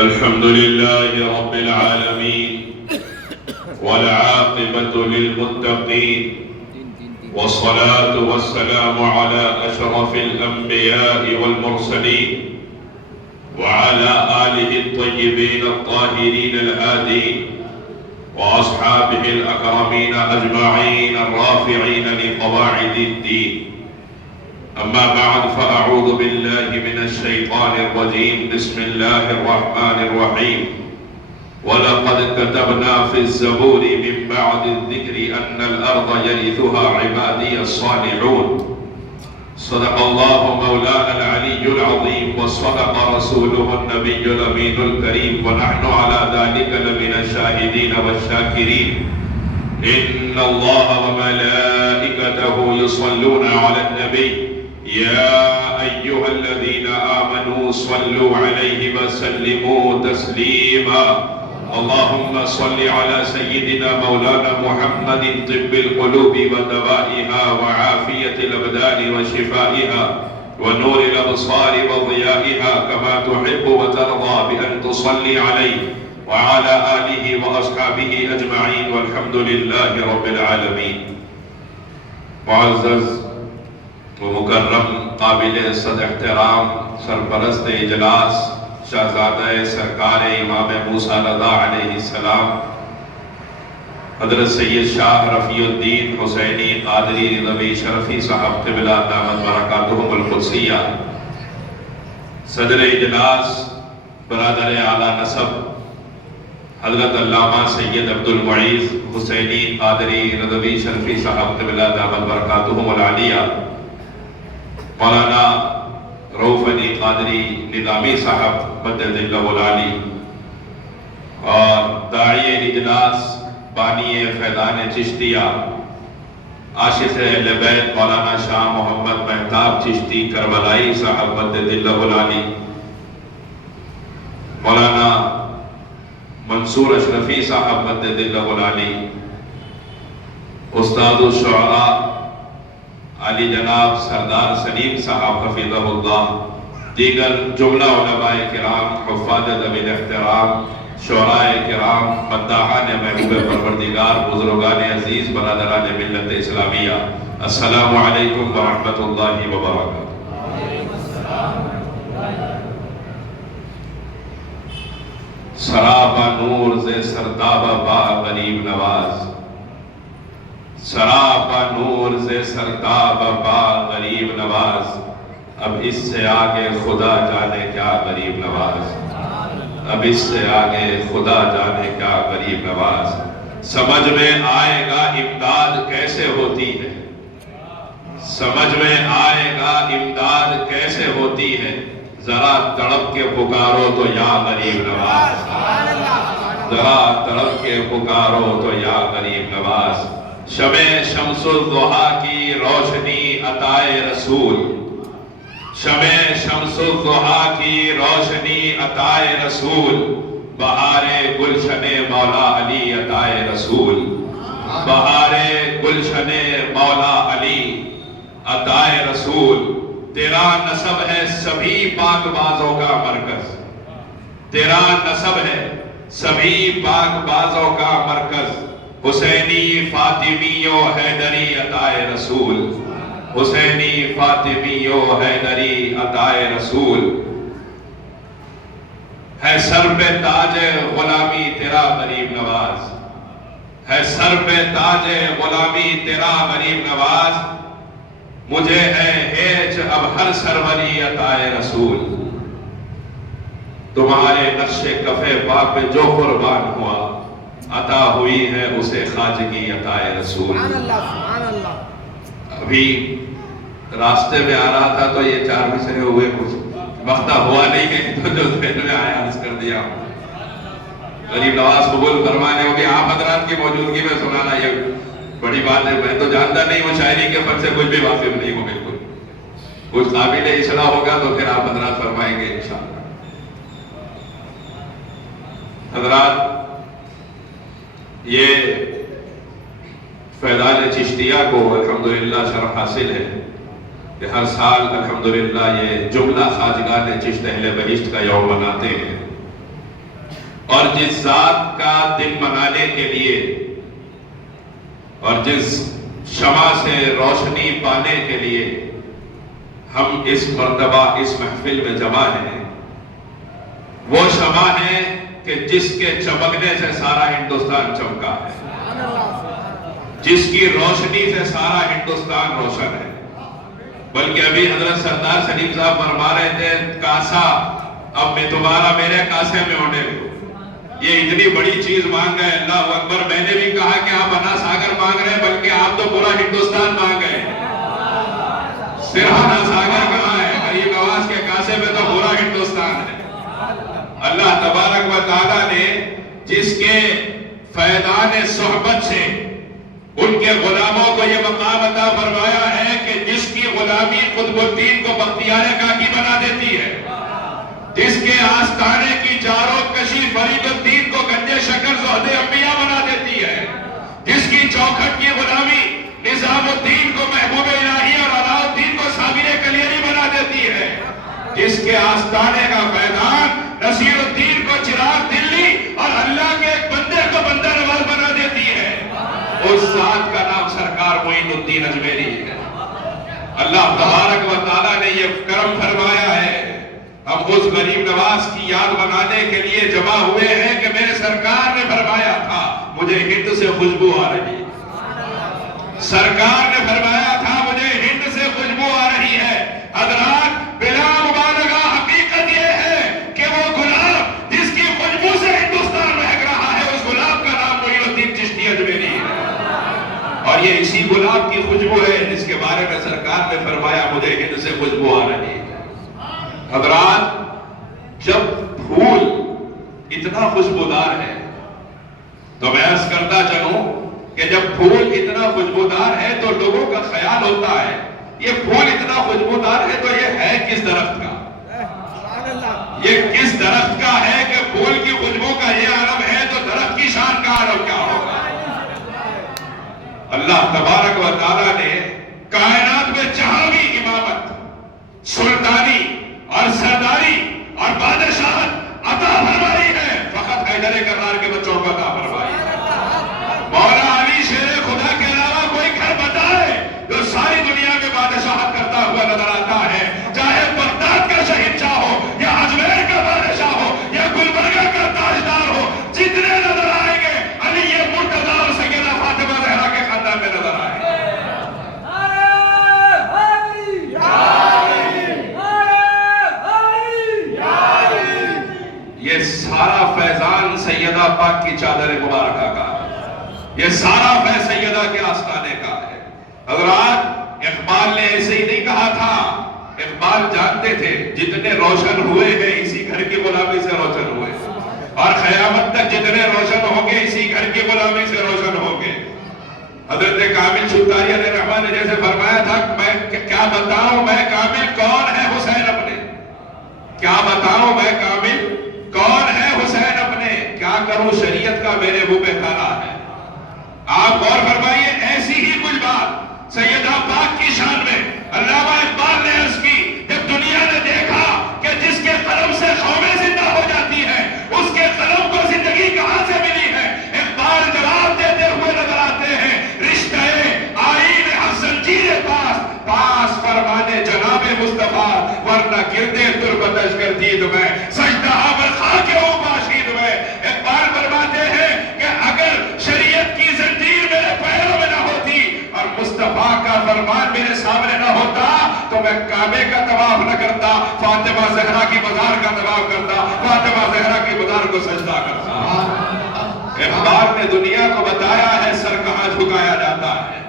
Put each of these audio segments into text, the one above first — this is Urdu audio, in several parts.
الحمد لله رب العالمين والعاقبة للمتقين والصلاة والسلام على أشرف الأنبياء والمرسلين وعلى آله الطيبين الطاهرين الهادين وأصحابه الأكرمين أجمعين الرافعين لقواعد الدين. أما بعد فأعوذ بالله من الشيطان الرجيم. بسم الله الرحمن الرحيم. ولقد كتبنا في الزبور من بعد الذكر أن الأرض يرثها عبادي الصالحون. صدق الله مولانا العلي العظيم وصدق رسوله النبي الأمين الكريم ونحن على ذلك لمن الشاهدين والشاكرين. إن الله وملائكته يصلون على النبي يا أيها الذين آمنوا صلوا عليه وسلموا تسليما. اللهم صل على سيدنا مولانا محمد طب القلوب ودوائها وعافية الأبدان وشفائها ونور الأبصار وضيائها كما تحب وترضى بأن تصلي عليه وعلى آله وأصحابه أجمعين والحمد لله رب العالمين. معزز و مکرم قابل صد احترام سرپرست اجلاس شہزادہ سرکار امام موسیٰ رضا علیہ السلام حضرت سید شاہ رفیع الدین حسینی قادری رضوی شرفی صاحب قبلہ دامت برکاتہم القدسیہ، صدر اجلاس برادر اعلیٰ نسب حضرت علامہ سید عبد المعیز حسینی قادری رضوی شرفی صاحب قبلہ دامت برکاتہم العالیہ، مولانا رؤوف علی قادری نظامی صاحب مدد اللہ العالی، اور داعی اجلاس بانی فیضان چشتیہ عاشق اہل بیت مولانا شاہ محمد مہتاب چشتی کربلائی صاحب مدد اللہ العالی، مولانا منصور اشرفی صاحب مدد اللہ العالی، استاد الشعراء علی جناب سردار سلیم صاحب حفظہ اللہ، دیگر جملہ علماء کرام، حفاظ ذوی الاحترام، شعراء کرام، مداحان محبوب پروردگار، بزرگان عزیز، برادران ملت اسلامیہ، السلام علیکم ورحمۃ اللہ وبرکاتہ۔ سراپا نور سے سرتابہ با غریب نواز، سراپا نور سے سرتاب با غریب نواز، اب اس سے آگے خدا جانے کیا غریب نواز، اب اس سے آگے خدا جانے کیا غریب نواز۔ سمجھ میں آئے گا امداد کیسے ہوتی ہے، سمجھ میں آئے گا امداد کیسے ہوتی ہے، ذرا تڑپ کے پکارو تو یا غریب نواز، ذرا تڑپ کے پکارو تو یا غریب نواز۔ شمع شمس الضحیٰ کی روشنی عطائے رسول، شمع شمس الضحیٰ کی روشنی عطائے رسول، بہار گلشن مولا علی عطائے رسول، بہار گلشن مولا علی عطائے رسول۔ تیرا نسب ہے سبھی پاک بازوں کا مرکز، تیرا نسب ہے سبھی پاک بازوں کا مرکز، حسینی فاطمی و حیدری عطائے رسول، حسینی فاطمی و حیدری عطائے رسول۔ ہے سر پہ تاج غلامی تیرا غریب نواز، ہے سر پہ تاج غلامی تیرا غریب نواز، مجھے ہے ہیچ اب ہر سروری عطائے رسول۔ تمہارے نقش کفے پاک پہ جو قربان ہوا، عطا ہوئی ہے اسے خواجگی عطائے رسول۔ ابھی راستے میں آ رہا تھا تو یہ چار مصرے ہوئے، کچھ وقتہ ہوا نہیں ہے تو جو ذہن میں آیا عرض کر دیا۔ غریب نواز قبول فرمانے ہوگی آپ حضرات کی موجودگی میں سنانا یہ بڑی بات ہے۔ میں تو جانتا نہیں، وہ شاعری کے فن سے کچھ بھی واقف نہیں ہو، بالکل کچھ قابل اصلاح ہوگا تو پھر آپ حضرات فرمائیں گے انشاءاللہ۔ حضرات، یہ فیضان چشتیہ کو الحمدللہ شرف حاصل ہے کہ ہر سال الحمدللہ یہ جملہ خواجگان چشت اہل بہشت کا یوم مناتے ہیں۔ اور جس ذات کا دن منانے کے لیے اور جس شمع سے روشنی پانے کے لیے ہم اس مرتبہ اس محفل میں جمع ہیں، وہ شمع ہے کہ جس کے چمکنے سے سارا ہندوستان چمکا ہے، جس کی روشنی سے سارا ہندوستان روشن ہے۔ بلکہ ابھی حضرت سردار سلیم صاحب فرما رہے تھے، کاسا اب میں تمہارا میرے کاسے میں ہونے دو۔ یہ اتنی بڑی چیز مانگ گئے، اللہ اکبر۔ میں نے بھی کہا کہ آپ انا ساگر مانگ رہے ہیں، بلکہ آپ تو پورا ہندوستان مانگ گئے۔ صرف انا ساگر کہاں ہے؟ غریب نواز کے کاسے میں تو پورا ہندوستان ہے۔ اللہ تبارک و تعالیٰ نے جس کے فیضان صحبت سے ان کے غلاموں کو یہ مقام عطا فرمایا ہے کہ جس کی غلامی قطب الدین کو بختیار کاکی بنا دیتی ہے، جس کے آستانے کی جارو کشی فرید الدین کو گنجے شکر زہد انبیاء بنا دیتی ہے، جس کی چوکھٹ کی غلامی نظام الدین کو محبوب الہی اور علاء الدین کو صابر کلیری بنا دیتی ہے، جس کے آستانے کا فیضان نصیر الدین کو چراغ دلی اور اللہ کے ایک بندے کو بندہ نواز بنا دیتی ہے، اس ذات کا نام سرکار معین الدین اجمیری ہے۔ اللہ تبارک و تعالیٰ نے یہ کرم فرمایا ہے، ہم اس غریب نواز کی یاد منانے کے لیے جمع ہوئے ہیں کہ میرے سرکار نے فرمایا تھا مجھے ہند سے خوشبو آ رہی ہے، سرکار نے فرمایا تھا مجھے ہند سے خوشبو آ رہی ہے۔ حضرات بلا مبالغہ حقیقت یہ ہے کہ وہ گلاب جس کی خوشبو سے ہندوستان مہک رہا ہے، اس گلاب کا نام معین الدین چشتی اجمیری ہے، اور یہ اسی گلاب کی خوشبو ہے جس کے بارے میں سرکار نے فرمایا مجھے ہند سے خوشبو آ رہی ہے۔ حضرات جب پھول اتنا خوشبودار ہے تو میں عرض کرتا چلوں کہ جب پھول اتنا خوشبودار ہے تو لوگوں کا خیال ہوتا ہے یہ پھول اتنا خوشبودار ہے تو یہ ہے کس درخت کا، یہ کس درخت کا ہے کہ پھول کی خوشبو کا یہ عالم ہے تو درخت کی شان کا عالم کیا ہوگا۔ اللہ تبارک و تعالیٰ نے کائنات میں جہاں بھی امامت، سلطانی اور سرداری اور بادشاہت عطا فرمائی ہے، فقط حیدر کرار کے بچوں کو عطا فرمائی ہے۔ مولا علی شیر خدا کے علاوہ کوئی گھر بتائے جو ساری دنیا میں بادشاہت کرتا ہوا نظر آتا ہے، چاہے بغداد کا شہنشاہ ہو یا اجمیر کا بادشاہ ہو یا گلبرگہ کا تاجدار ہو، جتنے نظر آئیں گے علی مرتضیٰ اور سیدہ فاطمہ زہرا کے خاندان میں نظر آئیں گے۔ یہ سارا فیضان سیدہ پاک کی چادر مبارکہ کا ہے، یہ سارا فیض سیدہ کے آستانے کا ہے۔ حضرات اقبال نے ایسے ہی نہیں کہا تھا، اقبال جانتے تھے جتنے روشن ہوئے ہیں اسی گھر کی غلامی سے روشن ہوئے، اور قیامت تک جتنے روشن ہوں گے اسی گھر کی غلامی سے روشن ہوں گے۔ حضرت کامل شتاری علیہ الرحمن نے جیسے فرمایا تھا میں کیا بتاؤں میں کامل کون ہے حسین اپنے، کیا بتاؤں میں کامل کون ہے حسین اپنے، کیا کروں شریعت کا میرے منہ پہ تالا ہے۔ آپ غور فرمائیے ایسی ہی کچھ بات سیدہ پاک کی شان میں علامہ اقبال نے عرض کی، جب دنیا نے دیکھا کہ جس کے قلم سے قومیں زندہ ہو جاتی ہیں اس کے قلم کو زندگی کہاں سے ملی ہے، اقبال جواب دیتے ہوئے نظر آتے ہیں، رشتہ آئین حسنجیر پاس فرمانے جناب مصطفیٰ ورنہ گردے تربتش کر دید میں سجدہ آور خاک باشید میں۔ اقبال فرماتے ہیں کہ اگر شریعت کی زنجیر میرے پیروں میں نہ ہوتی اور مصطفیٰ کا فرمان میرے سامنے نہ ہوتا تو میں کعبے کا طواف نہ کرتا، فاطمہ زہرا کی مزار کا طواف کرتا، فاطمہ زہرا کی مزار کو سجدہ کرتا۔ اقبال نے دنیا کو بتایا ہے سر کہاں جھکایا جاتا ہے،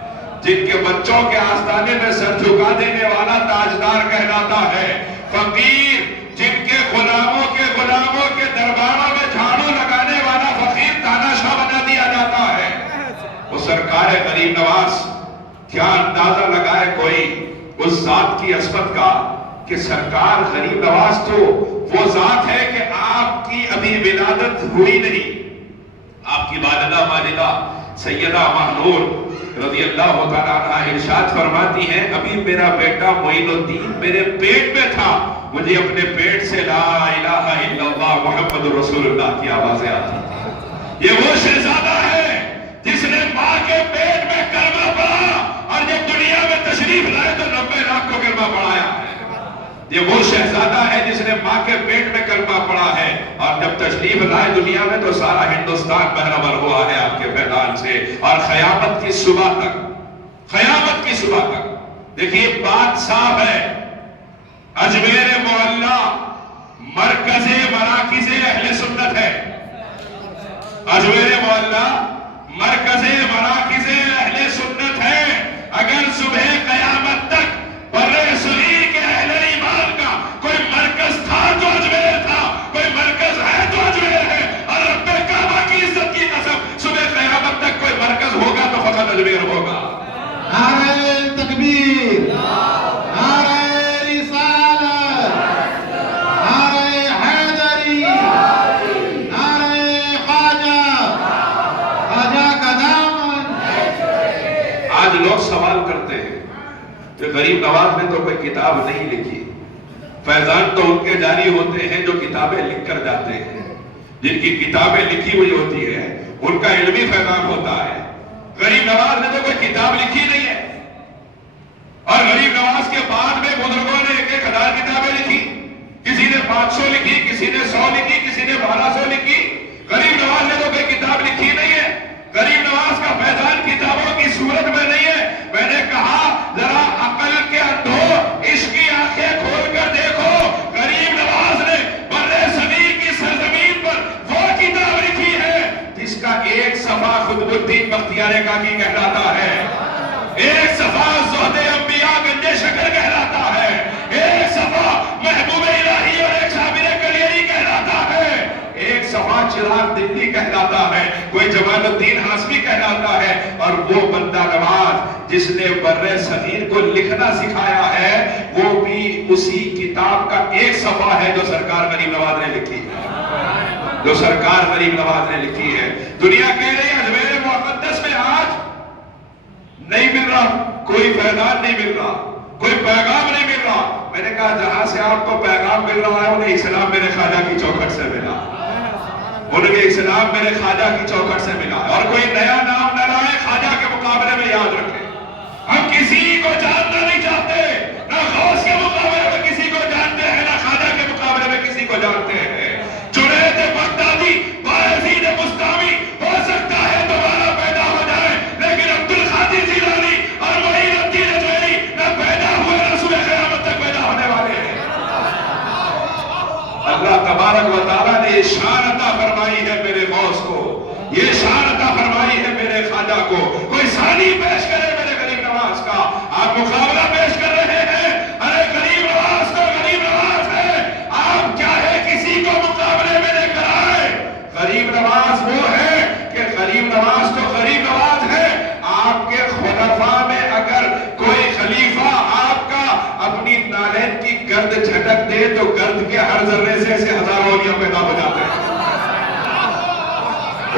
جن کے بچوں کے آستانے میں سر جھکا دینے والا تاجدار کہلاتا ہے، فقیر جن کے غلاموں کے درباروں میں جھاڑو لگانے والا فقیر تاناشاہ بنا دیا جاتا ہے۔ وہ سرکار غریب نواز کیا اندازہ لگائے کوئی اس ذات کی عظمت کا کہ سرکار غریب نواز تو وہ ذات ہے کہ آپ کی ابھی ولادت ہوئی نہیں، آپ کی والدہ ماجدہ سیدہ مہنور رضی اللہ تعالیٰ عنہ ارشاد فرماتی ہیں ابھی میرا بیٹا معین الدین میرے پیٹ میں تھا، مجھے اپنے پیٹ سے لا الہ الا اللہ محمد رسول اللہ کی آوازیں آتی ہیں۔ یہ وہ شہزادہ ہے جس نے ماں کے پیٹ میں کلمہ پڑھا اور جب دنیا میں تشریف لائے تو 90 لاکھ کو کلمہ پڑھایا ہے۔ یہ وہ شہزادہ ہے جس نے ماں کے پیٹ میں کلمہ پڑھا ہے اور جب تشریف لائے دنیا میں تو سارا ہندوستان بہرور ہوا ہے آپ کے فیضان سے، اور قیامت کی صبح تک، قیامت کی صبح تک۔ دیکھیے بات صاف ہے، اجمیر معلیٰ مرکز مراکز اہل سنت ہے۔ اجمیر معلیٰ مرکز مراکز اہل سنت ہے۔ اگر صبح قیامت تک برے صغیر کے اہل ایمان کا کوئی مرکز تھا تو اجمیر تھا، کوئی مرکز ہے تو اجمیر ہے، اور رب کعبہ کی عزت کی قسم صبح قیامت تک کوئی مرکز ہوگا تو فقط اجمیر ہوگا۔ نعرہ تکبیر، نعرہ رسالت، نعرہ حیدری، نعرہ خواجہ، خواجہ کا دامن۔ آج لوگ سوال کرتے ہیں کہ غریب نواز نے تو کوئی کتاب نہیں لکھی، فیضان تو ان کے جاری ہوتے ہیں جو کتابیں لکھ کر جاتے ہیں، جن کی کتابیں لکھی ہوئی ہوتی ہے ان کا علمی فیضان ہوتا ہے۔ غریب نواز نے تو کوئی کتاب لکھی نہیں ہے، اور غریب نواز کے بعد میں بزرگوں نے 1000 کتابیں لکھی، کسی نے 500 لکھی، کسی نے 100 لکھی، کسی نے 1200 لکھی۔ غریب نواز نے تو کوئی کتاب لکھی نہیں ہے۔ غریب نواز کا فیضان کتابوں کی صورت میں نہیں ہے۔ میں نے کہا ذرا عقل کے اندھو عشق کی آنکھیں کھول کر دیکھو، غریب نواز نے برے صغیر کی سرزمین پر وہ کتاب لکھی ہے جس کا ایک صفحہ قطب الدین بختیار کاکی کہلاتا ہے، ایک صفحہ زہد انبیاء گنج شکر کہلاتا ہے، ایک صفحہ محبوب الہی اور ایک شابر کلیری کہلاتا ہے، ایک صفحہ چراغ دلی کہلاتا ہے، کوئی جمال الدین ہاشمی کہلاتا ہے، اور وہ بندہ نواز جس نے برے صغیر کو لکھنا سکھایا ہے وہ بھی اسی کتاب کا ایک صفحہ ہے جو سرکار غریب نواز نے لکھی ہے، جو سرکار غریب نواز نے لکھی ہے۔ دنیا کہہ رہی ہے اجمیر مقدس میں آج نہیں مل رہا، کوئی فیضان نہیں مل رہا، کوئی پیغام نہیں مل رہا۔ میں نے کہا جہاں سے آپ کو پیغام مل رہا ہے انہیں اسلام میرے خواجہ کی چوکھٹ سے ملا، انہیں اسلام میرے خواجہ کی چوکھٹ سے ملا، اور کوئی نیا نام نہ لائے، خواجہ کے مقابلے میں یاد رکھے ہم کسی کو جاننا نہیں چاہتے، نہ غوث کے مقابلے میں کسی کو جانتے ہیں، نہ خواجہ کے مقابلے میں کسی کو جانتے ہیں۔ جنید بغدادی، بایزید بستامی ہو سکتا ہے دوبارہ پیدا ہو جائے، لیکن عبد القادر جیلانی اور معین الدین اجمیری نہ پیدا ہوئے نہ صبح قیامت تک پیدا ہونے والے ہیں۔ اللہ تبارک و تعالیٰ نے یہ شان عطا فرمائی ہے میرے غوث کو، یہ شان عطا فرمائی ہے میرے خواجہ کو۔ کوئی ثانی پیش کرے میرے غریب نواز کا، آپ مقابلہ پیش کر رہے ہیں، ارے غریب نواز تو غریب نواز ہے، آپ چاہے کسی کو مقابلے میں لے کر آئے، غریب نواز وہ ہے کہ غریب نواز تو غریب نواز ہے۔ آپ کے خلفاء میں اگر کوئی خلیفہ آپ کا اپنی نالین کی گرد جھٹک دے تو گرد کے ہر ذرے سے ایسے ہزاروں اولیاء پیدا ہو جاتے ہیں۔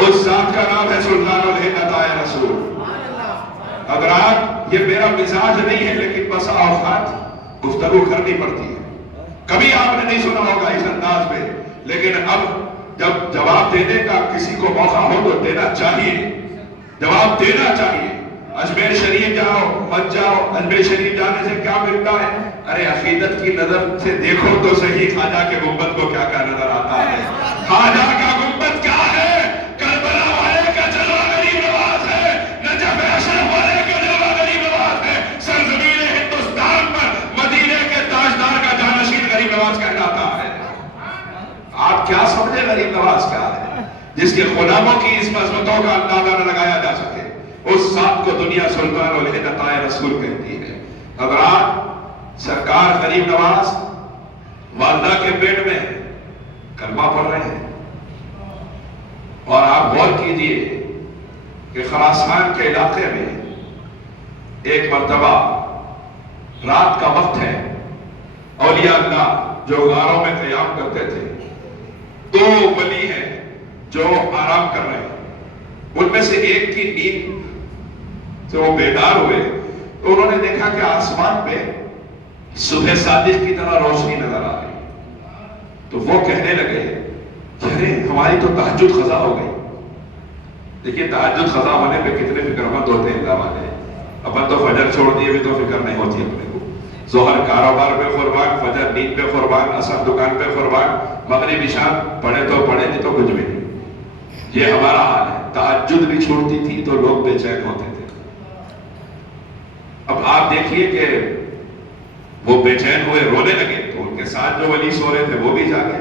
اس ذات کا نام ہے سلطان الہند عطائے رسول۔ حضرات یہ میرا مزاج نہیں ہے لیکن بس اوقات گفتگو کرنی پڑتی ہے۔ کبھی آپ نے نہیں سنا ہوگا اس انداز میں، لیکن اب جب جواب دینے کا کسی کو موقع ہو تو دینا چاہیے، جواب دینا چاہیے۔ اجمیر شریف جاؤ مت جاؤ، اجمیر شریف جانے سے کیا ملتا ہے؟ ارے عقیدت کی نظر سے دیکھو تو صحیح، خواجہ کے گنبد کو کیا کیا نظر آتا ہے؟ خواجہ کا گنبد کیا ہے؟ کربلا والے کا جلوہ غریب نواز ہے، نجف اشرف والے کا جلوہ غریب نواز ہے، سرزمین ہندوستان پر مدینے کے تاجدار کا جانشین غریب نواز کہلاتا ہے۔ آپ کیا سمجھے غریب نواز کیا ہے؟ جس کے غلاموں کی اس عظمتوں کا اندازہ نہ لگایا جا سکے، اس ذات کو دنیا سلطان الہند عطائے رسول کہتی ہے۔ حضرات سرکار غریب نواز والدہ کے پیٹ میں کلمہ پڑھ رہے ہیں، اور آپ غور کیجئے کہ خراسان کے علاقے میں ایک مرتبہ رات کا وقت ہے، اولیاء اللہ جو غاروں میں قیام کرتے تھے، دو ولی ہیں جو آرام کر رہے ہیں، ان میں سے ایک کی نیند سے وہ بیدار ہوئے تو انہوں نے دیکھا کہ آسمان پہ صبح صادق کی طرح روشنی نظر آ رہی، تو وہ کہنے لگے ارے ہماری تو تہجد قضا ہو گئی. دیکھیے تہجد قضا ہونے پہ کتنے فکر مند ہوتے ہیں اللہ والے. اپن تو فجر چھوڑ دیے بھی تو فکر نہیں ہوتی اپنے کو. ظہر کاروبار پہ قربان، فجر نیند پہ قربان، عصر دکان پہ قربان، مغرب عشاء پڑھے تو پڑھے نہیں تو کچھ بھی نہیں. یہ ہمارا حال ہے. تہجد بھی چھوڑتی تھی تو لوگ بے چین ہوتے تھے. اب آپ دیکھیے کہ وہ بے چین ہوئے، رونے لگے تو ان کے ساتھ جو ولی سو رہے تھے وہ بھی جاگے.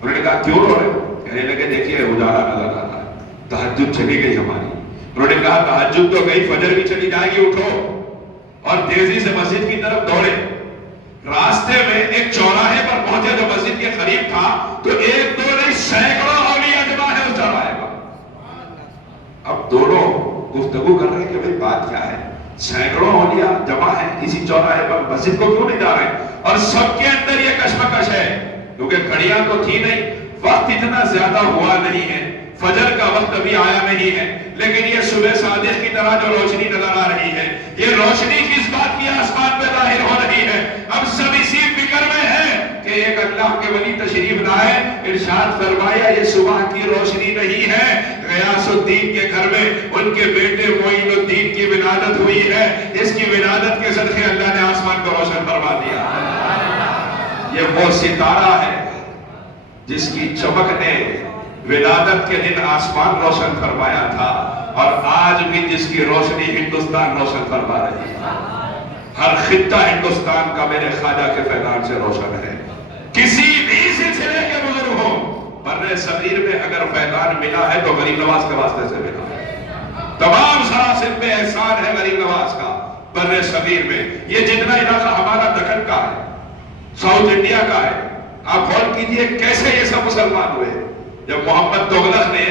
انہوں نے کہا کیوں رو رہے ہو؟ کہنے لگے دیکھیے اجالا نظر آ رہا ہے، تہجد چلی گئی ہماری. انہوں نے کہا تہجد تو گئی، فجر بھی چلی جائے گی، اٹھو اور تیزی سے مسجد کی طرف دوڑے. راستے میں ایک چوراہے پر پہنچے جو مسجد کے قریب تھا تو ایک دو نہیں سینکڑوں اولیاء جمع ہے اس چوراہے پر. اب دونوں گفتگو کر رہے ہیں کہ بھئی بات کیا ہے؟ سینکڑوں اولیاء جمع ہیں اسی چوراہے پر، مسجد کو کیوں نہیں جا رہے؟ اور سب کے اندر یہ کشمکش ہے کیونکہ گھڑیاں تو تھی نہیں، وقت اتنا زیادہ ہوا نہیں ہے، فجر کا وقت ابھی آیا نہیں ہے، لیکن یہ صبح صادق کی طرح جو روشنی نظر آ رہی ہے، یہ روشنی کس بات کی آسمان پہ ظاہر ہو رہی ہے. اب سب اسی فکر میں ہے کہ ایک اللہ کے ولی تشریف لائے. ارشاد فرمایا یہ صبح کی روشنی نہیں ہے، غیاث الدین کے گھر میں ان کے بیٹے معین الدین کی ولادت ہوئی ہے. اس کی ولادت کے صدقے اللہ نے آسمان کو روشن فرما دیا. یہ وہ ستارہ ہے جس کی چمک نے ولادت کے دن آسمان روشن فرمایا تھا اور آج بھی جس کی روشنی ہندوستان روشن فرما رہی ہے. ہر خطہ ہندوستان کا میرے خواجہ کے فیضان سے روشن ہے. کسی بھی سلسلے کے بزرگ ہو، برِ صغیر میں اگر فیضان ملا ہے تو غریب نواز کے واسطے سے ملا ہے. تمام سراسر پہ احسان ہے غریب نواز کا برِ صغیر میں. یہ جتنا علاقہ ہمارا دکن کا ہے، ساؤتھ انڈیا کا ہے، آپ غور کیجئے کیسے یہ سب مسلمان ہوئے. جب محمد تغلق نے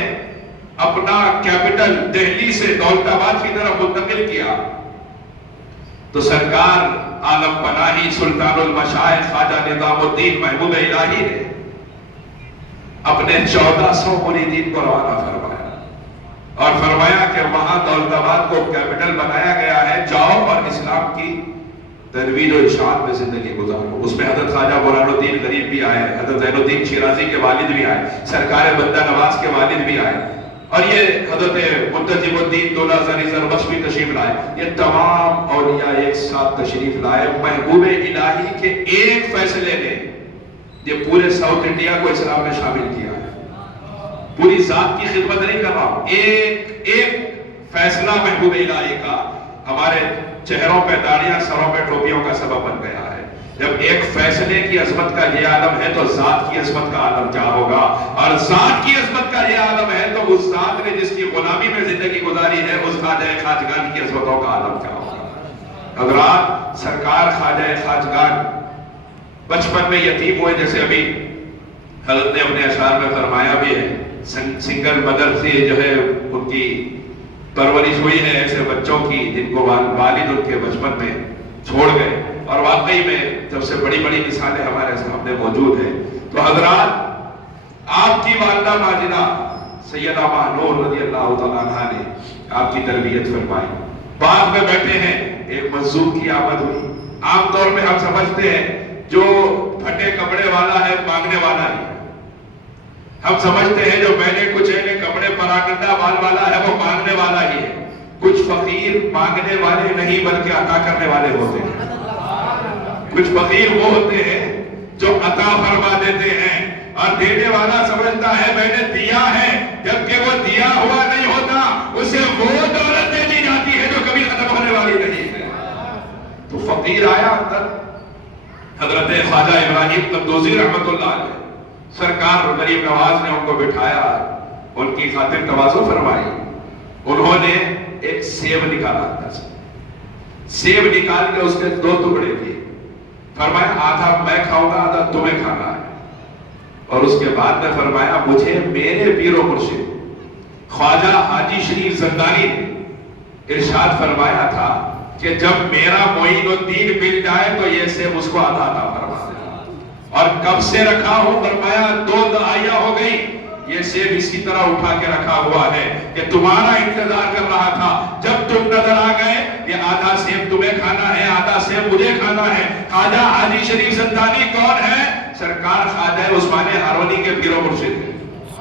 اپنا کیپٹل دہلی سے دولت آباد کی طرف منتقل کیا تو سرکار عالم پناہی سلطان المشائخ خواجہ نظام الدین محبوب الہی نے اپنے 1400 مریدین کو روانہ فرمایا اور فرمایا کہ وہاں دولت آباد کو کیپٹل بنایا گیا ہے، جاؤ اور اسلام کی ترویج و ارشاد میں زندگی گزارو. اس میں حضرت خواجہ برہان الدین غریب بھی آئے، حضرت زین الدین شیرازی کے والد بھی آئے، سرکار بندہ نواز کے والد بھی آئے اور یہ حضرت منتجم الدین دولہ زنی زربخش بھی تشریف لائے. یہ تمام اولیاء ایک ساتھ تشریف لائے. محبوب الہی کے ایک فیصلے نے یہ پورے ساؤتھ انڈیا کو اسلام میں شامل کیا ہے. پوری ذات کی خدمت نہیں کر رہا ہوں، ایک فیصلہ محبوب الہی کا ہمارے چہروں پہ داڑیاں، سروں پہ ٹوپیوں کا سبب بن گیا ہے. جب ایک فیصلے کی عظمت کا یہ عالم ہے تو ذات کی عظمت کا عالم کیا ہوگا؟ اور ذات کی عظمت کا یہ عالم ہے تو اس ذات نے جس کی غلامی میں زندگی گزاری ہے اس خواجہ خواجگان کی عظمتوں کا عالم کیا ہوگا؟ حضرات، سرکار خواجہ خواجگان بچپن میں یتیم ہوئے، جیسے ابھی حضرت نے اپنے اشعار میں فرمایا بھی ہے. سنگل مدر سے جو ہے ان کی پرورش ہوئی ہے ایسے بچوں کی جن کو والد ان کے بچپن میں چھوڑ گئے. اور واقعی میں جب سے بڑی بڑی مثالیں ہمارے سامنے موجود ہیں. تو حضرات، آپ کی والدہ ماجدہ سیدہ ماہنور رضی اللہ تعالیٰ عنہ نے آپ کی تربیت فرمائی. باغ میں بیٹھے ہیں، ایک مظلوم کی آمد ہوئی. عام طور میں ہم سمجھتے ہیں جو پھٹے کپڑے والا ہے مانگنے والا ہی. ہم سمجھتے ہیں جو میلے کچیلے کپڑے پراگندہ بال والا ہے وہ مانگنے والا ہی ہے. کچھ فقیر مانگنے والے نہیں بلکہ عطا کرنے والے ہوتے ہیں. کچھ فقیر وہ ہوتے ہیں جو عطا فرما دیتے ہیں اور دینے والا سمجھتا ہے میں نے دیا ہے، جبکہ وہ دیا ہوا نہیں ہوتا. اسے وہ دولت دے دی جاتی ہے جو کبھی ختم ہونے والی نہیں ہے. تو فقیر آیا اندر، حضرت خواجہ ابراہیم قندوزی رحمت اللہ علیہ، سرکار غریب نواز نے ان کو بٹھایا، ان کی خاطر تواضع فرمائی. انہوں نے ایک سیب نکالا اندر سے، سیب نکال کے اس کے 2 ٹکڑے کیے. فرمایا آدھا میں کھاؤں گا، آدھا تمہیں کھانا ہے. اور اس کے بعد میں فرمایا مجھے میرے پیر و مرشد خواجہ حاجی شریف زندانی نے ارشاد فرمایا تھا کہ جب میرا معین الدین مل جائے تو یہ سیب اس کو آدھا عطا فرما دینا. اور کب سے رکھا ہو؟ فرمایا 2 دہائیاں ہو گئی یہ سیب اسی طرح اٹھا کے رکھا ہوا ہے کہ تمہارا انتظار کر رہا تھا. جب تم نظر آ گئے یہ آدھا سیب تمہیں کھانا ہے، آدھا سیب مجھے کھانا ہے. خواجہ حاجی شریف زندانی کون ہے؟ سرکار خواجہ عثمان ہارونی کے پیر و مرشد ہیں.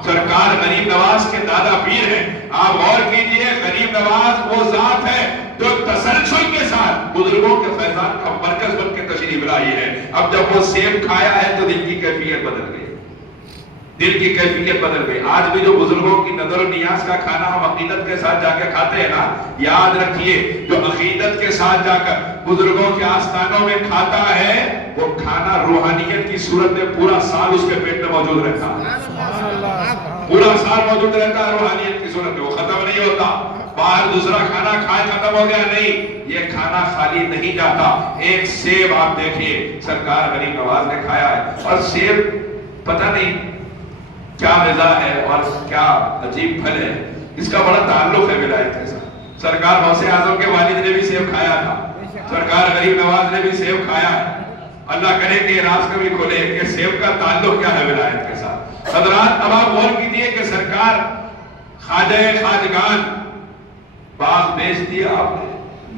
سرکار غریب نواز کے دادا پیر ہیں. آپ غور کیجئے، غریب نواز وہ ذات ہے جو تسلسل کے ساتھ بزرگوں کے فیضان کا مرکز بن کے تشریف لائی ہے. اب جب وہ سیب کھایا ہے تو دل کی کیفیت بدل گئی، دل کی کیفیت بدل گئی. آج بھی جو بزرگوں کی نظر و نیاز کا کھانا ہم عقیدت کے ساتھ جا کے کھاتے ہیں نا، یاد رکھیے جو عقیدت کے ساتھ جا کر بزرگوں کے آستانوں میں کھاتا ہے وہ کھانا روحانیت کی صورت میں پورا سال اس کے پیٹ میں موجود رہتا ہے، پورا سال موجود رہتا ہے روحانیت کی صورت میں، وہ ختم نہیں ہوتا. باہر دوسرا کھانا کھائے ختم ہو گیا، نہیں، یہ کھانا خالی نہیں جاتا. ایک سیب آپ دیکھیے سرکار غریب نواز نے کھایا ہے، اور سیب پتہ نہیں کیا غذا ہے اور کیا عجیب پھل ہے، اس کا بڑا تعلق ہے ولایت کے ساتھ. سرکار غوث اعظم کے والد نے بھی سیب کھایا تھا، سرکار غریب نواز نے بھی سیب کھایا ہے. اللہ کرے کہ یہ راز کبھی کھولے کہ سیب کا تعلق کیا ہے ولایت کے ساتھ. حضرات اب آپ غور کیجئے کہ سرکار خواجہ خواجگان باغ بیچ دیا آپ نے،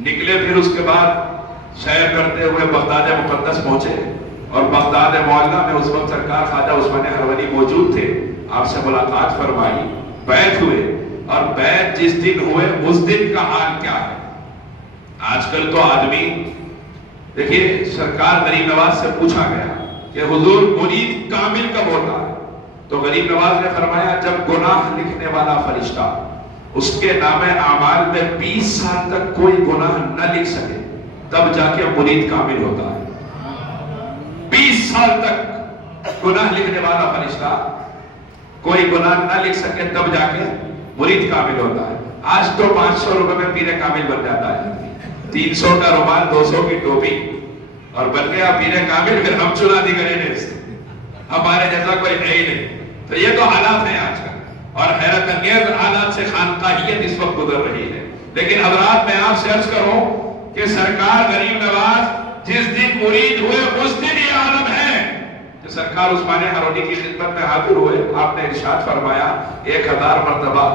نکلے پھر اس کے بعد سیر کرتے ہوئے بغداد مقدس پہنچے، اور بغداد معلیٰ میں اس وقت سرکار خواجہ عثمان ہروری موجود تھے. آپ سے ملاقات فرمائی، بیعت ہوئے، اور بیعت جس دن ہوئے اس دن کا حال کیا ہے. آج کل تو آدمی دیکھیے، سرکار غریب نواز سے پوچھا گیا کہ حضور مرید کامل کب ہوتا ہے؟ تو غریب نواز نے فرمایا جب گناہ لکھنے والا فرشتہ اس کے نام اعمال میں 20 سال تک کوئی گناہ نہ لکھ سکے تب جا کے مرید کامل ہوتا ہے. 20 سال تک گناہ لکھنے والا فرشتہ کوئی گناہ نہ لکھ سکے تب جا کے مرید کامل ہوتا ہے. آج تو 500 روپے میں پیر کامل بن جاتا ہے، 300 کا رومال، 200 کی ٹوپی، اور بن گیا پیر کامل. پھر ہم چنا دی کریں گے، ہمارے جیسا کوئی ہے ہی نہیں. تو یہ تو حالات ہیں آج کل، اور حیرت انگیز حالات سے خانقاہیت اس وقت گزر رہی ہے. لیکن حضرات میں آپ سے عرض کروں کہ سرکار غریب نواز جس دن مرید ہوئے اس دن یہ عالم ہے کہ سرکار عثمان ہروری کی خدمت میں حاضر ہوئے. آپ نے ارشاد فرمایا 1000 مرتبہ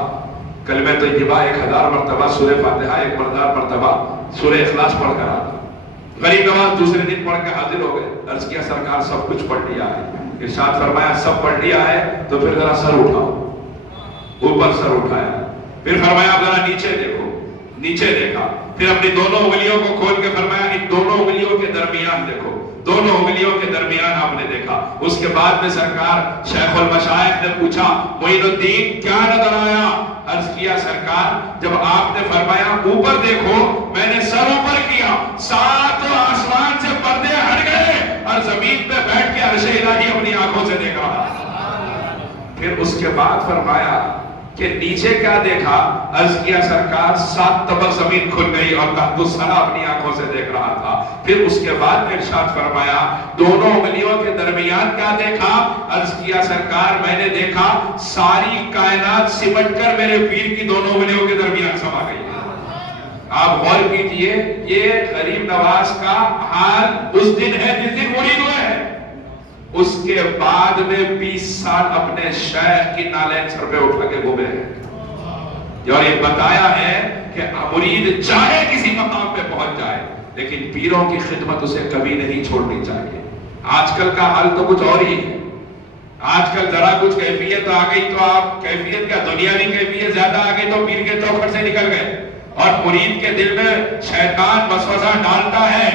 کلمہ طیبہ، 1000 مرتبہ سورہ فاتحہ، 1000 مرتبہ سورہ اخلاص پڑھ کر آتا. غریب نواز دوسرے دن پڑھ کے حاضر ہو گئے. عرض کیا سرکار سب کچھ پڑھ لیا ہے. ارشاد فرمایا سب پڑھ لیا ہے تو پھر ذرا سر اٹھاؤ. اوپر سر اٹھایا، پھر فرمایا ذرا نیچے دیکھو. نیچے دیکھا، پھر اپنی دونوں انگلیوں کو کھول کے فرمایا ان دونوں انگلیوں کے درمیان دیکھو. دونوں انگلیوں کے درمیان آپ نے دیکھا. اس کے بعد میں سرکار شیخ المشائخ نے پوچھا معین الدین کیا نظر آیا؟ عرض کیا سرکار جب آپ نے فرمایا اوپر دیکھو، میں نے سر اوپر کیا، 7 آسمان سے پردے ہٹ گئے اور زمین پہ بیٹھ کے عرش الہی اپنی آنکھوں سے دیکھ رہا. پھر اس کے بعد فرمایا کہ نیچے کیا دیکھا؟ عرض کیا سرکار 7 طبق زمین کھل گئی اور تحت الثری اپنی آنکھوں سے دیکھ رہا تھا. پھر اس کے بعد میں ارشاد فرمایا دونوں انگلیوں کے درمیان کیا دیکھا؟ عرض کیا سرکار میں نے دیکھا ساری کائنات سمٹ کر میرے پیر کی دونوں انگلیوں کے درمیان سما گئی. آپ غور کیجئے یہ غریب نواز کا حال اس دن ہے جس دن مرید ہوئے ہیں. اس کے بعد میں 20 سال اپنے شیخ کی نالین سر پہ اٹھا کے گھومے ہیں. اور یہ بتایا ہے کہ مرید چاہے کسی مقام پہ پہنچ جائے لیکن پیروں کی خدمت اسے کبھی نہیں چھوڑنی چاہیے. آج کل کا حال تو کچھ اور ہی ہے. آج کل ذرا کچھ کیفیت آ گئی تو آپ کیفیت کا دنیاوی کیفیت زیادہ آ گئی تو پیر کے چوکھٹ سے نکل گئے. اور مرید کے دل میں شیطان وسوسہ ڈالتا ہے